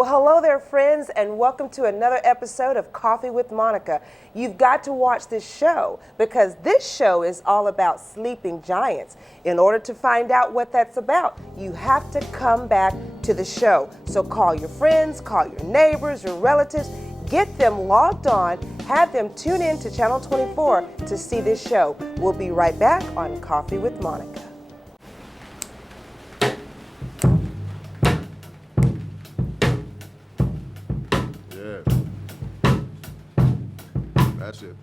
Well, hello there, friends, and welcome to another episode of Coffee with Monica. You've got to watch this show because this show is all about sleeping giants. In order to find out what that's about, you have to come back to the show. So call your friends, call your neighbors, your relatives, get them logged on, have them tune in to Channel 24 to see this show. We'll be right back on Coffee with Monica. That's it.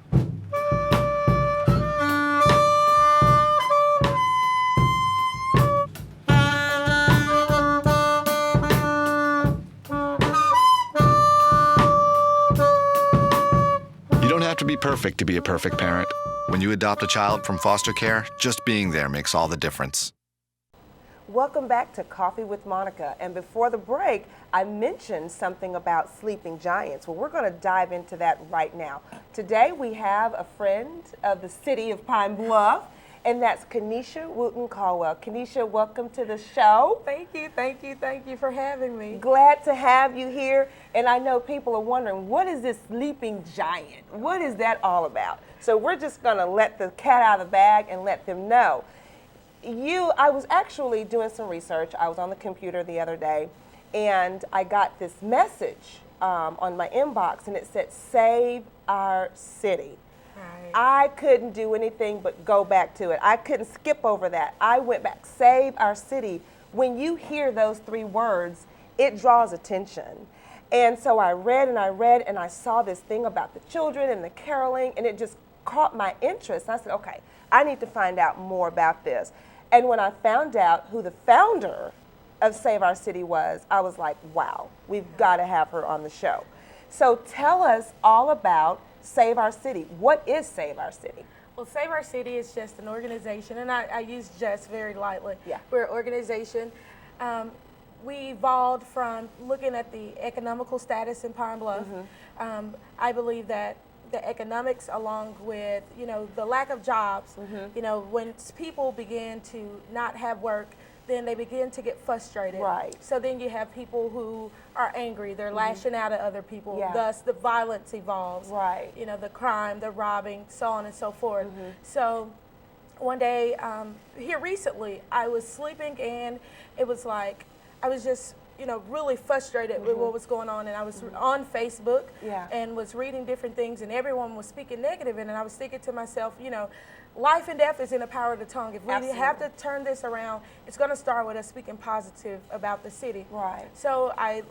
You don't have to be perfect to be a perfect parent. When you adopt a child from foster care, just being there makes all the difference. Welcome back to Coffee with Monica. And before the break, I mentioned something about sleeping giants. Well, we're going to dive into that right now. Today, we have a friend of the city of Pine Bluff, and that's Kenesha Wooten Caldwell. Kenesha, welcome to the show. Thank you for having me. Glad to have you here. And I know people are wondering, what is this sleeping giant? What is that all about? So we're just going to let the cat out of the bag and let them know. I was actually doing some research. I was on the computer the other day, and I got this message on my inbox, and it said, "Save our city." Right. I couldn't do anything but go back to it. I couldn't skip over that. I went back, save our city. When you hear those three words, it draws attention. And so I read, and I saw this thing about the children and the caroling, and it just caught my interest. And I said, okay, I need to find out more about this. And when I found out who the founder of Save Our City was, I was like, wow, we've got to have her on the show. So tell us all about Save Our City. What is Save Our City? Well, Save Our City is just an organization, and I use just very lightly. Yeah. We're an organization. We evolved from looking at the economical status in Pine Bluff. Mm-hmm. I believe that the economics, along with the lack of jobs, when people begin to not have work, then they begin to get frustrated. Right. So then you have people who are angry, they're lashing out at other people, Yeah. thus the violence evolves. Right. The crime, the robbing, so on and so forth. So one day, here recently, I was sleeping, and it was like, I was just really frustrated with what was going on, and I was on Facebook Yeah. and was reading different things, and everyone was speaking negative, and I was thinking to myself, life and death is in the power of the tongue. If we Absolutely. have to turn this around, it's going to start with us speaking positive about the city. Right. So I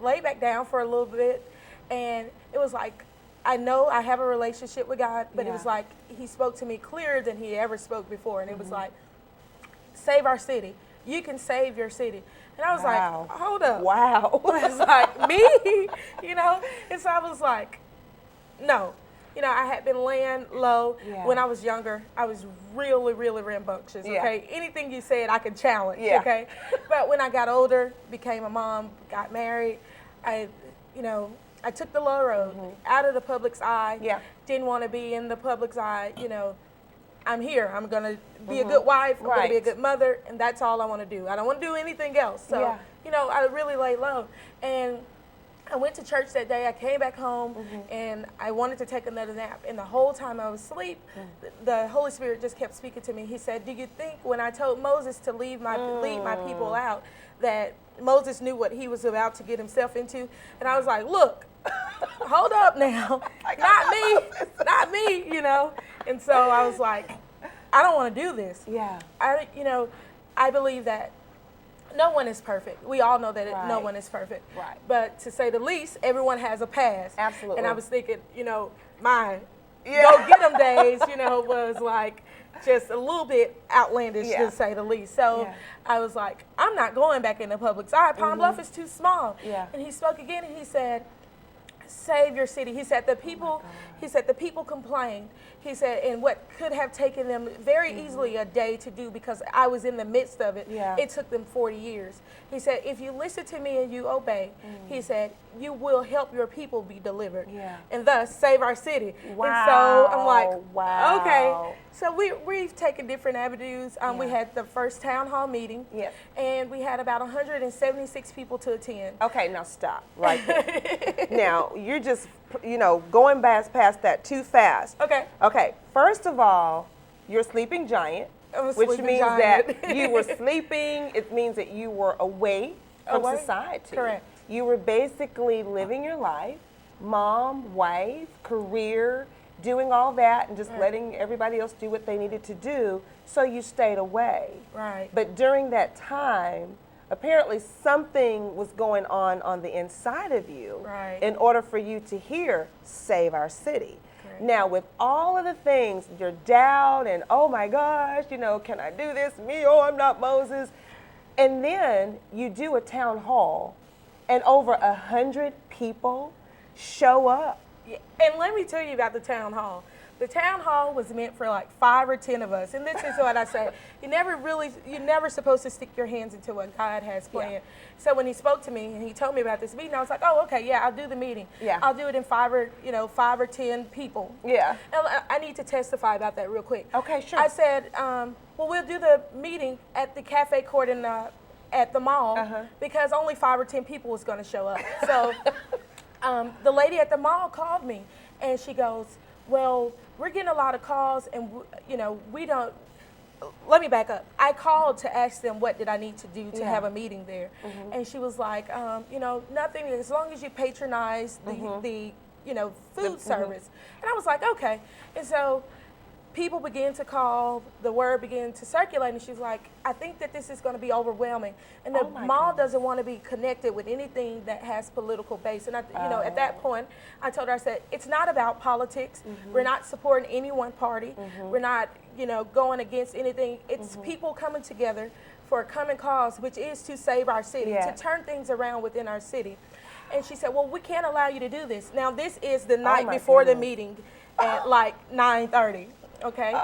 laid back down for a little bit, and it was like, I know I have a relationship with God, but it was like he spoke to me clearer than he ever spoke before, and it was like, save our city. You can save your city. And I was Wow. like, hold up. Wow. It's like, me? And so I was like, no. I had been laying low. Yeah. When I was younger. I was really, really rambunctious, Yeah. okay? Anything you said, I could challenge, Yeah. okay? But when I got older, became a mom, got married, I took the low road, out of the public's eye. Yeah. Didn't want to be in the public's eye, I'm here. I'm going to be a good wife. I'm going to be a Right. good mother. And that's all I want to do. I don't want to do anything else. So, Yeah. I really laid low. And I went to church that day. I came back home, and I wanted to take another nap. And the whole time I was asleep, the Holy Spirit just kept speaking to me. He said, do you think when I told Moses to lead my people out, that Moses knew what he was about to get himself into? And I was like, look, hold up now. Not me, And so I was like, I don't want to do this. Yeah. I believe that no one is perfect. We all know that no Right. one is perfect. Right. But to say the least, everyone has a past. Absolutely. And I was thinking, my Yeah. go get 'em days, was like just a little bit outlandish Yeah. to say the least. So Yeah. I was like, I'm not going back in the public's eye. Pine Bluff is too small. Yeah. And he spoke again, and he said, save your city. He said the people complained. He said, and what could have taken them very easily a day to do, because I was in the midst of it, Yeah. it took them 40 years. He said, if you listen to me and you obey, he said, you will help your people be delivered. Yeah. And thus save our city. Wow. And so I'm like, Wow. okay, So we've taken different avenues. We had the first town hall meeting. Yes. And we had about 176 people to attend. Okay, now stop right there. Now, you're just, going past that too fast. Okay. Okay, first of all, you're a sleeping giant, I'm a which sleeping means giant. that you were sleeping. It means that you were away from Away? society. Correct. You were basically living your life, mom, wife, career, doing all that and just letting everybody else do what they needed to do, so you stayed away. Right. But during that time, apparently something was going on the inside of you Right. in order for you to hear, save our city. Correct. Now, with all of the things, your doubt and, oh my gosh, can I do this? Me, oh, I'm not Moses. And then you do a town hall and over 100 people show up. Yeah, and let me tell you about the town hall. The town hall was meant for like 5 or 10 of us. And this is what I say. You're never supposed to stick your hands into what God has planned. Yeah. So when he spoke to me and he told me about this meeting, I was like, oh, okay, yeah, I'll do the meeting. Yeah. I'll do it in 5 or 10 people. Yeah. And I need to testify about that real quick. Okay, sure. I said, well, we'll do the meeting at the cafe court at the mall because only 5 or 10 people was going to show up. So the lady at the mall called me and she goes, well, we're getting a lot of calls and, we don't, let me back up. I called to ask them what did I need to do to have a meeting there. And she was like, nothing, as long as you patronize the food service. And I was like, okay. And so people began to call, the word began to circulate, and she's like, I think that this is going to be overwhelming. And the mall doesn't want to be connected with anything that has political base. And, at that point, I told her, I said, it's not about politics. We're not supporting any one party. We're not, going against anything. It's people coming together for a common cause, which is to save our city, to turn things around within our city. And she said, well, we can't allow you to do this. Now, this is the night before the meeting at like 9:30. Okay,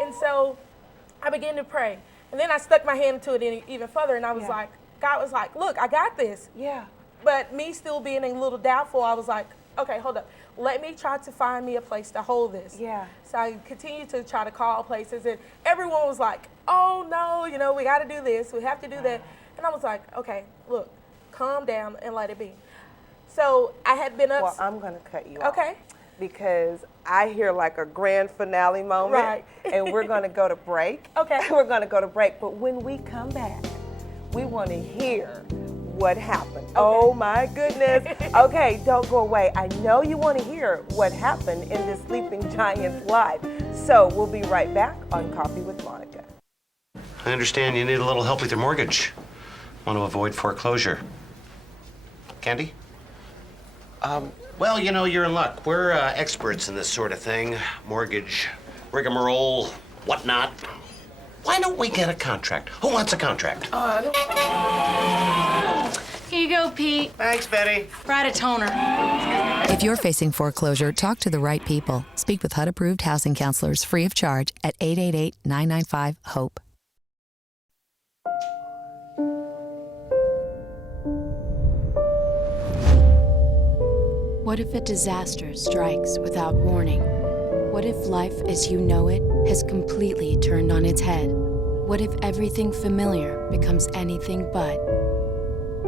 and so I began to pray, and then I stuck my hand into it even further, and I was like, God was like, look, I got this. Yeah. But me still being a little doubtful, I was like, okay, hold up. Let me try to find me a place to hold this. Yeah. So I continued to try to call places, and everyone was like, oh no, we got to do this, we have to do that. And I was like, okay, look, calm down and let it be. So I had been up. Well, I'm going to cut you off. Okay. Because I hear like a grand finale moment, Right. and we're going to go to break. Okay. We're going to go to break, but when we come back, we want to hear what happened. Okay. Oh my goodness. Okay, don't go away. I know you want to hear what happened in this sleeping giant's life. So we'll be right back on Coffee with Monica. I understand you need a little help with your mortgage. Want to avoid foreclosure. Candy? Well, you're in luck. We're experts in this sort of thing. Mortgage, rigmarole, whatnot. Why don't we get a contract? Who wants a contract? Here you go, Pete. Thanks, Betty. Brought a toner. If you're facing foreclosure, talk to the right people. Speak with HUD-approved housing counselors free of charge at 888-995-HOPE. What if a disaster strikes without warning? What if life as you know it has completely turned on its head? What if everything familiar becomes anything but?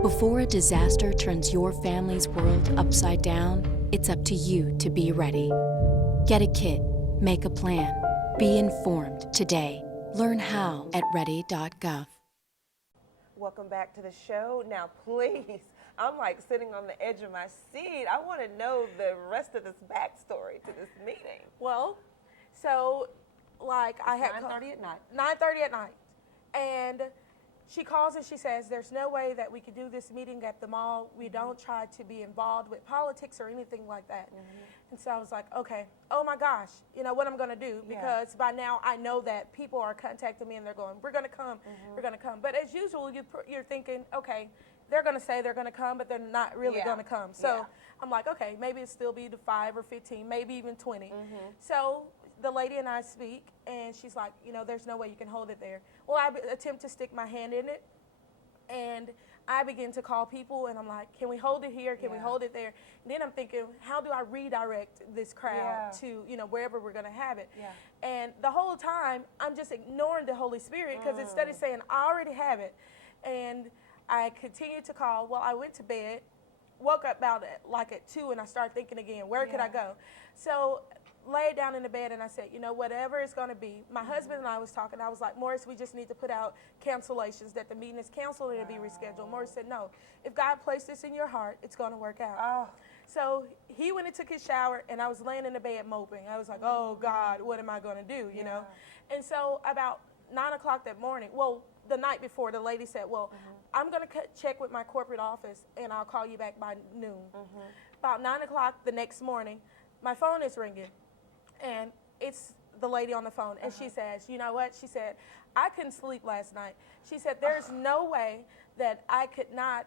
Before a disaster turns your family's world upside down, it's up to you to be ready. Get a kit, make a plan, be informed today. Learn how at ready.gov. Welcome back to the show. Now, please, I'm like sitting on the edge of my seat. I want to know the rest of this backstory to this meeting. Well, so like I had 9:30 at night. 9:30 at night, and she calls and she says, "There's no way that we could do this meeting at the mall. We don't try to be involved with politics or anything like that." And so I was like, "Okay, oh my gosh, you know what I'm going to do?" Because by now I know that people are contacting me and they're going, "We're going to come, we're going to come." But as usual, you're thinking, okay, they're going to say they're going to come, but they're not really going to come. So I'm like, okay, maybe it'll still be the 5 or 15, maybe even 20. So the lady and I speak, and she's like, there's no way you can hold it there. Well, I attempt to stick my hand in it, And I begin to call people, and I'm like, can we hold it here? Can we hold it there? And then I'm thinking, how do I redirect this crowd to, wherever we're going to have it? Yeah. And the whole time, I'm just ignoring the Holy Spirit, because instead of saying, I already have it, and I continued to call. Well, I went to bed, woke up about at 2, and I started thinking again, where could I go? So laid down in the bed, and I said, whatever it's going to be. My husband and I was talking. I was like, Morris, we just need to put out cancellations, that the meeting is canceled and it'll be rescheduled. Morris said, no, if God placed this in your heart, it's going to work out. Oh. So he went and took his shower, and I was laying in the bed moping. I was like, oh, God, what am I going to do, you know? And so about 9 o'clock that morning, well, the night before, the lady said, well, I'm going to check with my corporate office, and I'll call you back by noon. About 9 o'clock the next morning, my phone is ringing. And it's the lady on the phone, and she says, you know what? She said, I couldn't sleep last night. She said, there's no way that I could not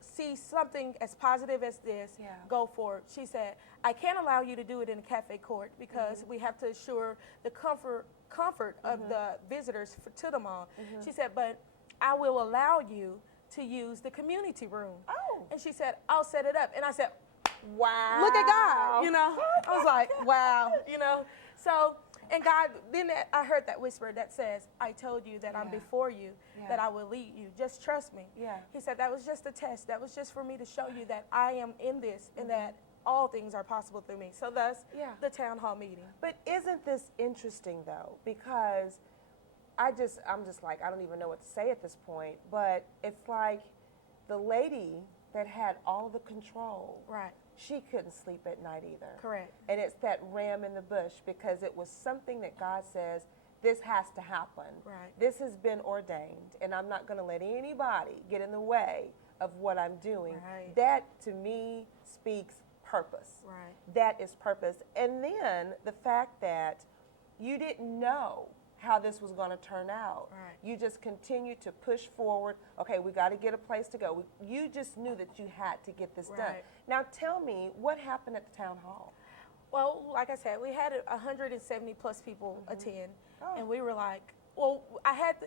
see something as positive as this go forward. She said, I can't allow you to do it in a cafe court, because we have to assure the comfort of the visitors to the mall. She said, but I will allow you to use the community room. Oh. And she said, I'll set it up. And I said, Wow. look at God, I was like, wow, So, and God, then I heard that whisper that says, I told you that I'm before you, that I will lead you. Just trust me. Yeah. He said, that was just a test. That was just for me to show you that I am in this, and that all things are possible through me. So thus, the town hall meeting. But isn't this interesting, though? Because I'm just like, I don't even know what to say at this point, but it's like the lady that had all the control. Right. She couldn't sleep at night either. Correct. And it's that ram in the bush, because it was something that God says, this has to happen. Right. This has been ordained, and I'm not going to let anybody get in the way of what I'm doing. Right. That, to me, speaks purpose. Right. That is purpose. And then the fact that you didn't know how this was going to turn out. Right. You just continued to push forward. Okay, we got to get a place to go. You just knew that you had to get this done. Right. Now tell me, what happened at the town hall? Well, like I said, we had 170 plus people attend, Oh. and we were like, well,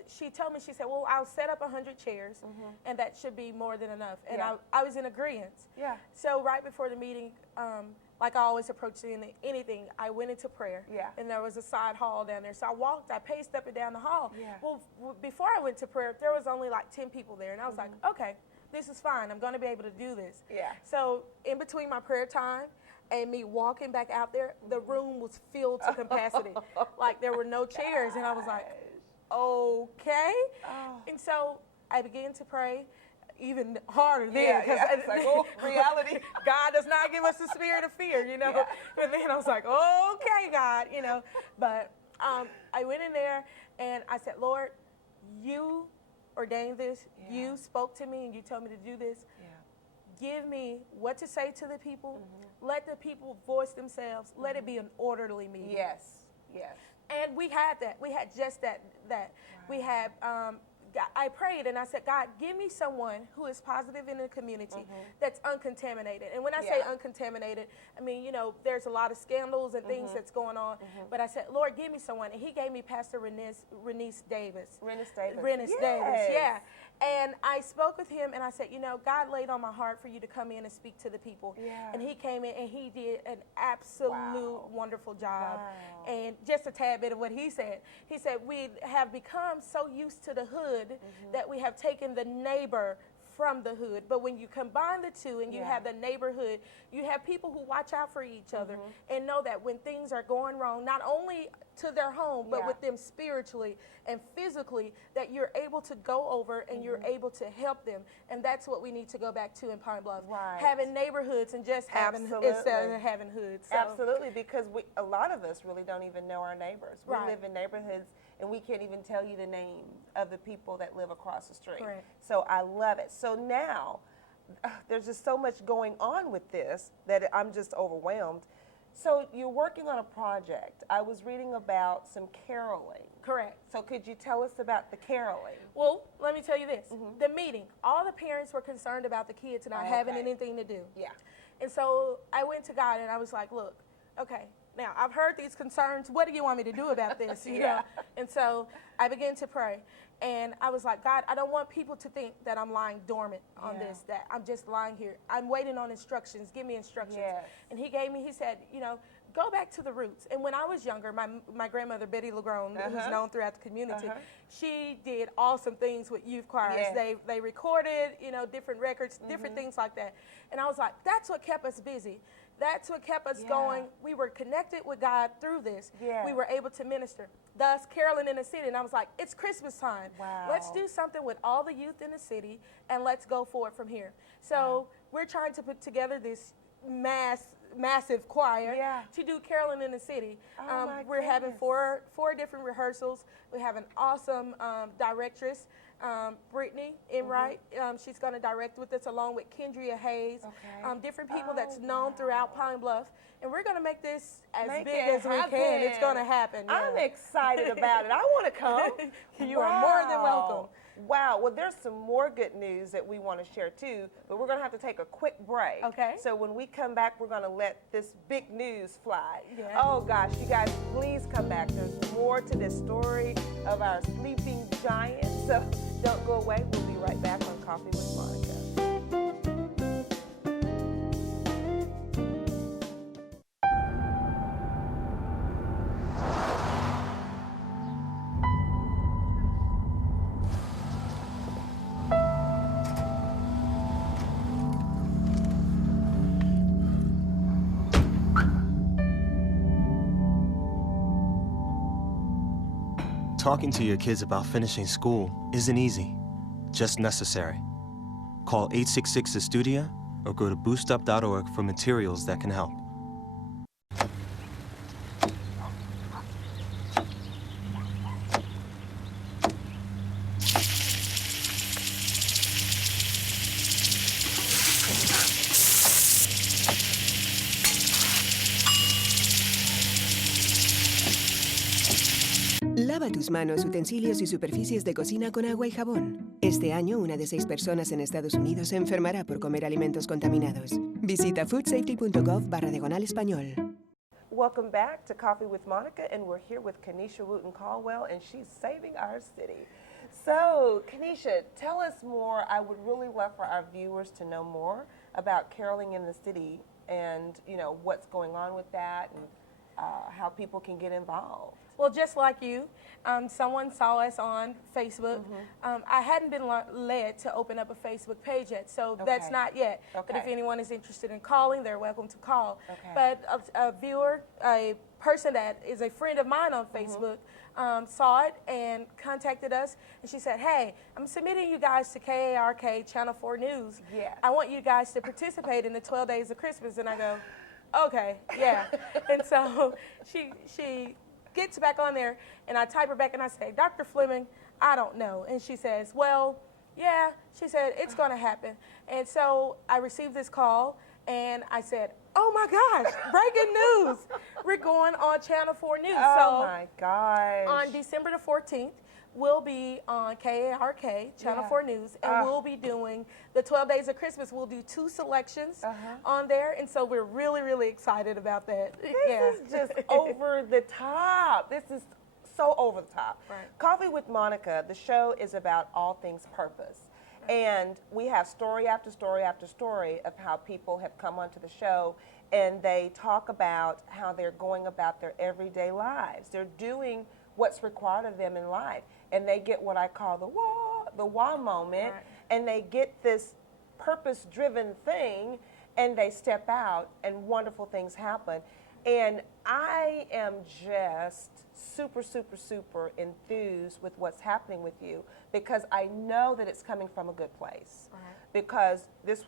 she told me, she said, well, I'll set up 100 chairs, and that should be more than enough. And I was in agreement. Yeah. So right before the meeting, like I always approach anything, I went into prayer. Yeah. And there was a side hall down there. So I paced up and down the hall. Yeah. Well, before I went to prayer, there was only like 10 people there. And I was like, okay, this is fine. I'm going to be able to do this. Yeah. So in between my prayer time and me walking back out there, the room was filled to capacity. Like there were no chairs. And I was like, okay. Oh. And so I began to pray even harder then, because it's like, oh, reality. God does not give us the spirit of fear, But then I was like, okay, God, But I went in there and I said, Lord, you ordained this. You spoke to me and you told me to do this. Give me what to say to the people. Let the people voice themselves. Let it be an orderly meeting. Yes. And we had that. We had just that. Wow. We had, I prayed and I said, God, give me someone who is positive in the community that's uncontaminated. And when I say uncontaminated, I mean, there's a lot of scandals and things that's going on. But I said, Lord, give me someone. And he gave me Pastor Renice Davis. Renice Davis. Renice Davis, yeah. And I spoke with him and I said, God laid on my heart for you to come in and speak to the people. Yeah. And he came in and he did an absolute wonderful job. And just a tad bit of what he said. He said, we have become so used to the hood that we have taken the neighbor from the hood. But when you combine the two and you have the neighborhood, you have people who watch out for each other and know that when things are going wrong, not only to their home, but with them spiritually and physically, that you're able to go over and you're able to help them. And that's what we need to go back to in Pine Bluff. Right. Having neighborhoods and just having instead of having hoods. So. Absolutely, because a lot of us really don't even know our neighbors. We live in neighborhoods and we can't even tell you the name of the people that live across the street. Correct. So I love it. So now, there's just so much going on with this that I'm just overwhelmed. So you're working on a project. I was reading about some caroling. Correct. So could you tell us about the caroling? Well, let me tell you this. The meeting, all the parents were concerned about the kids not having anything to do. Yeah. And so I went to God and I was like, look, okay, now I've heard these concerns. What do you want me to do about this? You know? And so I began to pray. And I was like, God, I don't want people to think that I'm lying dormant on this, that I'm just lying here. I'm waiting on instructions. Give me instructions. Yes. And he said, you know, go back to the roots. And when I was younger, my grandmother, Betty Legrone, who's known throughout the community, she did awesome things with youth choirs. They recorded, you know, different records, different things like that. And I was like, that's what kept us busy. That's what kept us going. We were connected with God through this. We were able to minister. Thus, caroling in the city. And I was like, it's Christmas time. Wow. Let's do something with all the youth in the city, and let's go forward from here. So we're trying to put together this massive choir to do caroling in the city. We're having four different rehearsals. We have an awesome directress, Brittany Enright. She's going to direct with us along with Kendria Hayes, different people that's known throughout Pine Bluff. And we're going to make this as big as we can. It's going to happen. I'm excited about it. I want to come. You are more than welcome. Wow. Well, there's some more good news that we want to share too, but we're going to have to take a quick break. Okay. So when we come back, we're going to let this big news fly. Yeah. Oh gosh, you guys, please come back. There's more to this story of our sleeping giant. So don't go away. We'll be right back on Coffee with Monica. Talking to your kids about finishing school isn't easy, just necessary. Call 866-STUDIA or go to boostup.org for materials that can help. Lava tus manos, utensilios y superficies de cocina con agua y jabón. Este año, 1 de 6 personas en Estados Unidos se enfermará por comer alimentos contaminados. Visita foodsafety.gov/español. Welcome back to Coffee with Monica, and we're here with Kenesha Wooten Caldwell, and she's saving our city. So, Kenesha, tell us more. I would really love for our viewers to know more about caroling in the city and, you know, what's going on with that and how people can get involved. Well, just like you, someone saw us on Facebook. I hadn't been led to open up a Facebook page yet, so that's not yet. But if anyone is interested in calling, they're welcome to call. But a viewer, a person that is a friend of mine on Facebook, saw it and contacted us, and she said, hey, I'm submitting you guys to KARK Channel 4 News. I want you guys to participate in the 12 Days of Christmas. And I go, okay, yeah. And so she gets back on there, and I type her back, and I say, Dr. Fleming, I don't know. And she says, well, yeah. She said, it's going to happen. And so I received this call, and I said, oh, my gosh, breaking news. We're going on Channel 4 News. Oh, my gosh. On December the 14th, we'll be on KARK, Channel 4 News, and we'll be doing the 12 Days of Christmas. We'll do 2 selections on there, and so we're really, really excited about that. This is just over the top. This is so over the top. Coffee with Monica, the show is about all things purpose. And we have story after story after story of how people have come onto the show, and they talk about how they're going about their everyday lives. They're doing what's required of them in life. And they get what I call the wow moment, and they get this purpose-driven thing, and they step out, and wonderful things happen. And I am just super, super, super enthused with what's happening with you, because I know that it's coming from a good place. Because this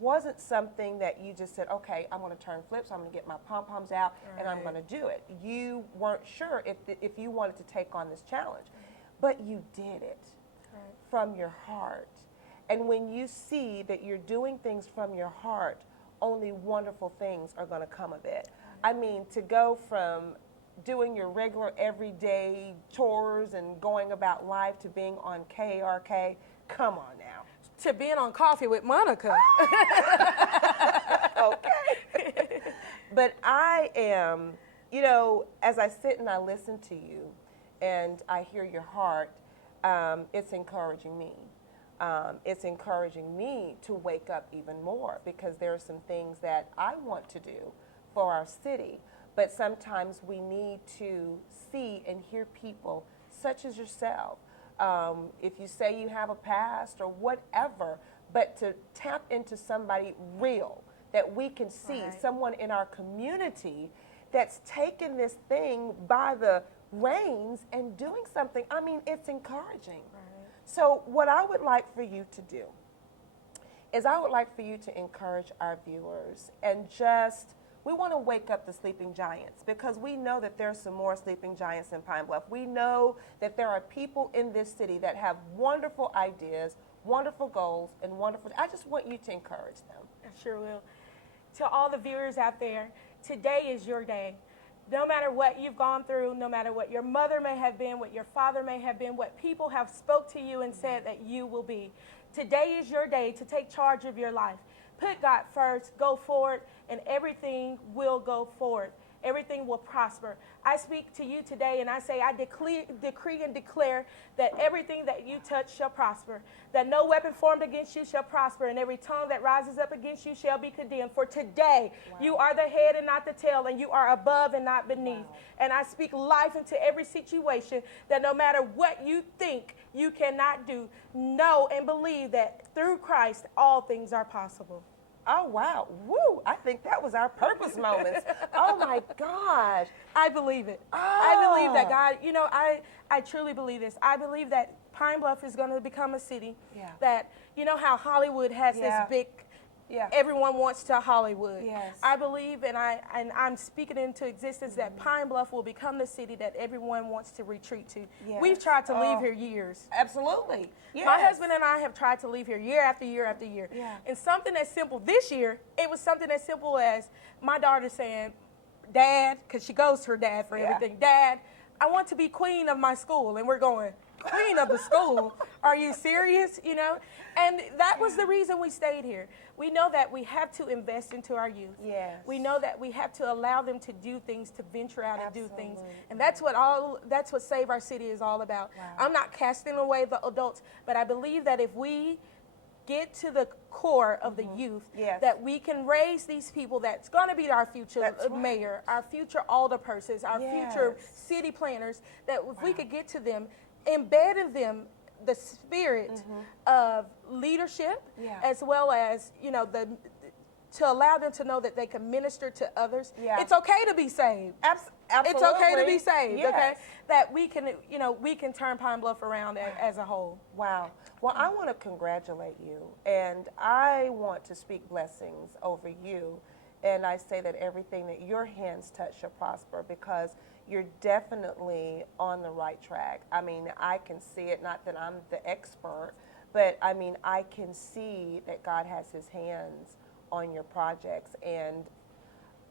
wasn't something that you just said, okay, I'm going to turn flips, I'm going to get my pom-poms out, and I'm going to do it. You weren't sure if you wanted to take on this challenge, but you did it from your heart. And when you see that you're doing things from your heart, only wonderful things are going to come of it. I mean, to go from doing your regular everyday chores and going about life to being on KARK, come on now. To being on Coffee with Monica. Okay. But I am you know, as I sit and I listen to you and I hear your heart, it's encouraging me. It's encouraging me to wake up even more because there are some things that I want to do for our city. But sometimes we need to see and hear people such as yourself. If you say you have a past or whatever, but to tap into somebody real that we can see, someone in our community that's taken this thing by the reins and doing something. I mean, it's encouraging. So what I would like for you to do is I would like for you to encourage our viewers and just, we want to wake up the sleeping giants because we know that there's some more sleeping giants in Pine Bluff. We know that there are people in this city that have wonderful ideas, wonderful goals, and wonderful, I just want you to encourage them. I sure will. To all the viewers out there, today is your day. No matter what you've gone through, no matter what your mother may have been, what your father may have been, what people have spoke to you and said that you will be, today is your day to take charge of your life. Put God first, go forward, and everything will go forward. Everything will prosper. I speak to you today and I say I decree and declare that everything that you touch shall prosper, that no weapon formed against you shall prosper, and every tongue that rises up against you shall be condemned. For today, you are the head and not the tail, and you are above and not beneath. And I speak life into every situation, that no matter what you think you cannot do, know and believe that through Christ, all things are possible. Oh, wow. Woo. I think that was our purpose moments. Oh, my gosh. I believe it. Oh. I believe that God, you know, I truly believe this. I believe that Pine Bluff is going to become a city that, you know how Hollywood has this big, everyone wants to Hollywood. Yes. I believe and I'm speaking into existence that Pine Bluff will become the city that everyone wants to retreat to. Yes. We've tried to leave here years. Absolutely. Yes. My husband and I have tried to leave here year after year after year. Yeah. And something as simple, this year, it was something as simple as my daughter saying, Dad, because she goes to her dad for everything, Dad, I want to be queen of my school. And we're going, queen of the school? Are you serious? You know? And that was the reason we stayed here. We know that we have to invest into our youth. Yes. We know that we have to allow them to do things, to venture out and do things. And that's what Save Our City is all about. Wow. I'm not casting away the adults, but I believe that if we get to the core of the youth, that we can raise these people that's going to be our future mayor, our future alderpersons, our future city planners, that if we could get to them, embed in them the spirit of leadership, as well as, you know, to allow them to know that they can minister to others. It's okay to be saved. Absolutely. It's okay to be saved, okay? That we can, you know, we can turn Pine Bluff around as a whole. Wow. Well, I want to congratulate you, and I want to speak blessings over you, and I say that everything that your hands touch shall prosper, because you're definitely on the right track. I mean, I can see it, not that I'm the expert, but I mean, I can see that God has his hands on your projects, and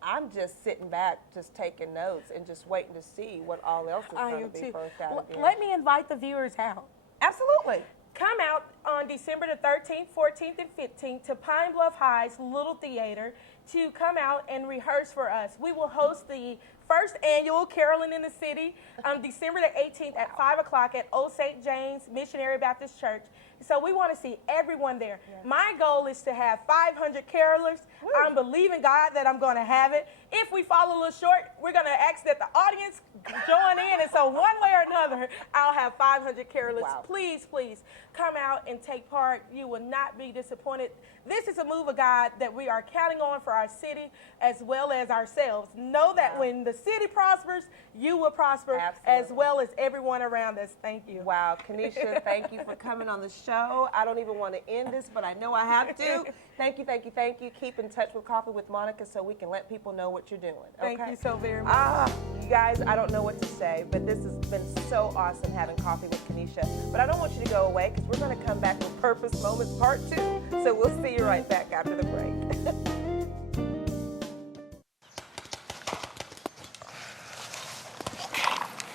I'm just sitting back, just taking notes and just waiting to see what all else is going to be birthed out again. Let me invite the viewers out. Absolutely. Come out on December the 13th, 14th, and 15th to Pine Bluff High's Little Theater to come out and rehearse for us. We will host the first annual Carolyn in the City on December the 18th at 5 o'clock at Old St. James Missionary Baptist Church. So we want to see everyone there. My goal is to have 500 carolers. I'm believing God that I'm going to have it. If we fall a little short, we're going to ask that the audience join in. And so one way or another, I'll have 500 carolers. Please, please come out and take part. You will not be disappointed. This is a move of God that we are counting on for our city as well as ourselves. Know that when the city prospers, you will prosper as well as everyone around us. Thank you. Wow, Kenesha, thank you for coming on the show. I don't even want to end this, but I know I have to. Thank you, thank you, thank you. Keep in touch with Coffee with Monica so we can let people know what you're doing. Okay? Thank you so very much. You guys, I don't know what to say, but this has been so awesome having coffee with Kenesha. But I don't want you to go away because we're going to come back with Purpose Moments Part 2. So we'll see you right back after the break.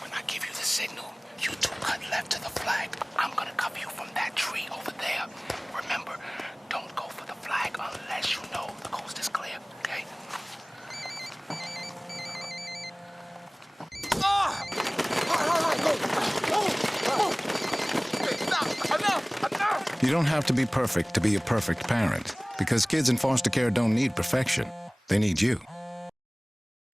When I give you the signal, you two cut left to the flag. I'm gonna cover you from that tree over there. Remember, don't go for the flag unless you know the coast is clear, okay? You don't have to be perfect to be a perfect parent, because kids in foster care don't need perfection. They need you.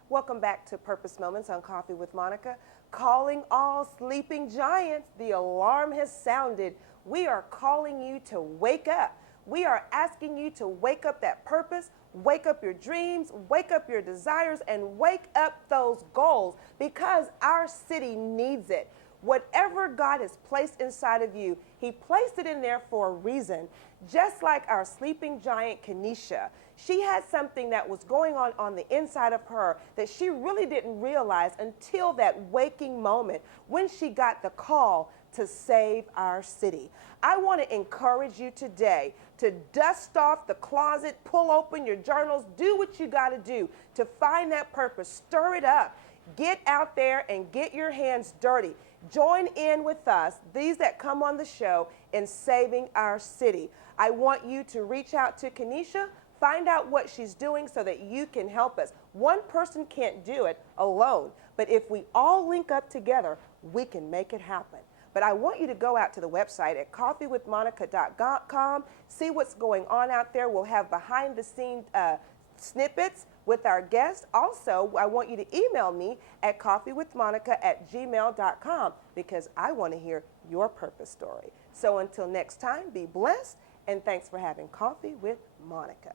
Welcome back to Purpose Moments on Coffee with Monica. Calling all sleeping giants. The alarm has sounded. We are calling you to wake up. We are asking you to wake up that purpose, wake up your dreams, wake up your desires, and wake up those goals, because our city needs it. Whatever God has placed inside of you, He placed it in there for a reason. Just like our sleeping giant, Kenesha, she had something that was going on the inside of her that she really didn't realize until that waking moment when she got the call to save our city. I want to encourage you today to dust off the closet, pull open your journals, do what you got to do to find that purpose, stir it up. Get out there and get your hands dirty. Join in with us, these that come on the show, in saving our city. I want you to reach out to Kenesha, find out what she's doing so that you can help us. One person can't do it alone, but if we all link up together, we can make it happen. But I want you to go out to the website at coffeewithmonica.com, see what's going on out there. We'll have behind the scenes snippets with our guests. Also, I want you to email me at coffeewithmonica@gmail.com, because I want to hear your purpose story. So until next time, be blessed, and thanks for having Coffee with Monica.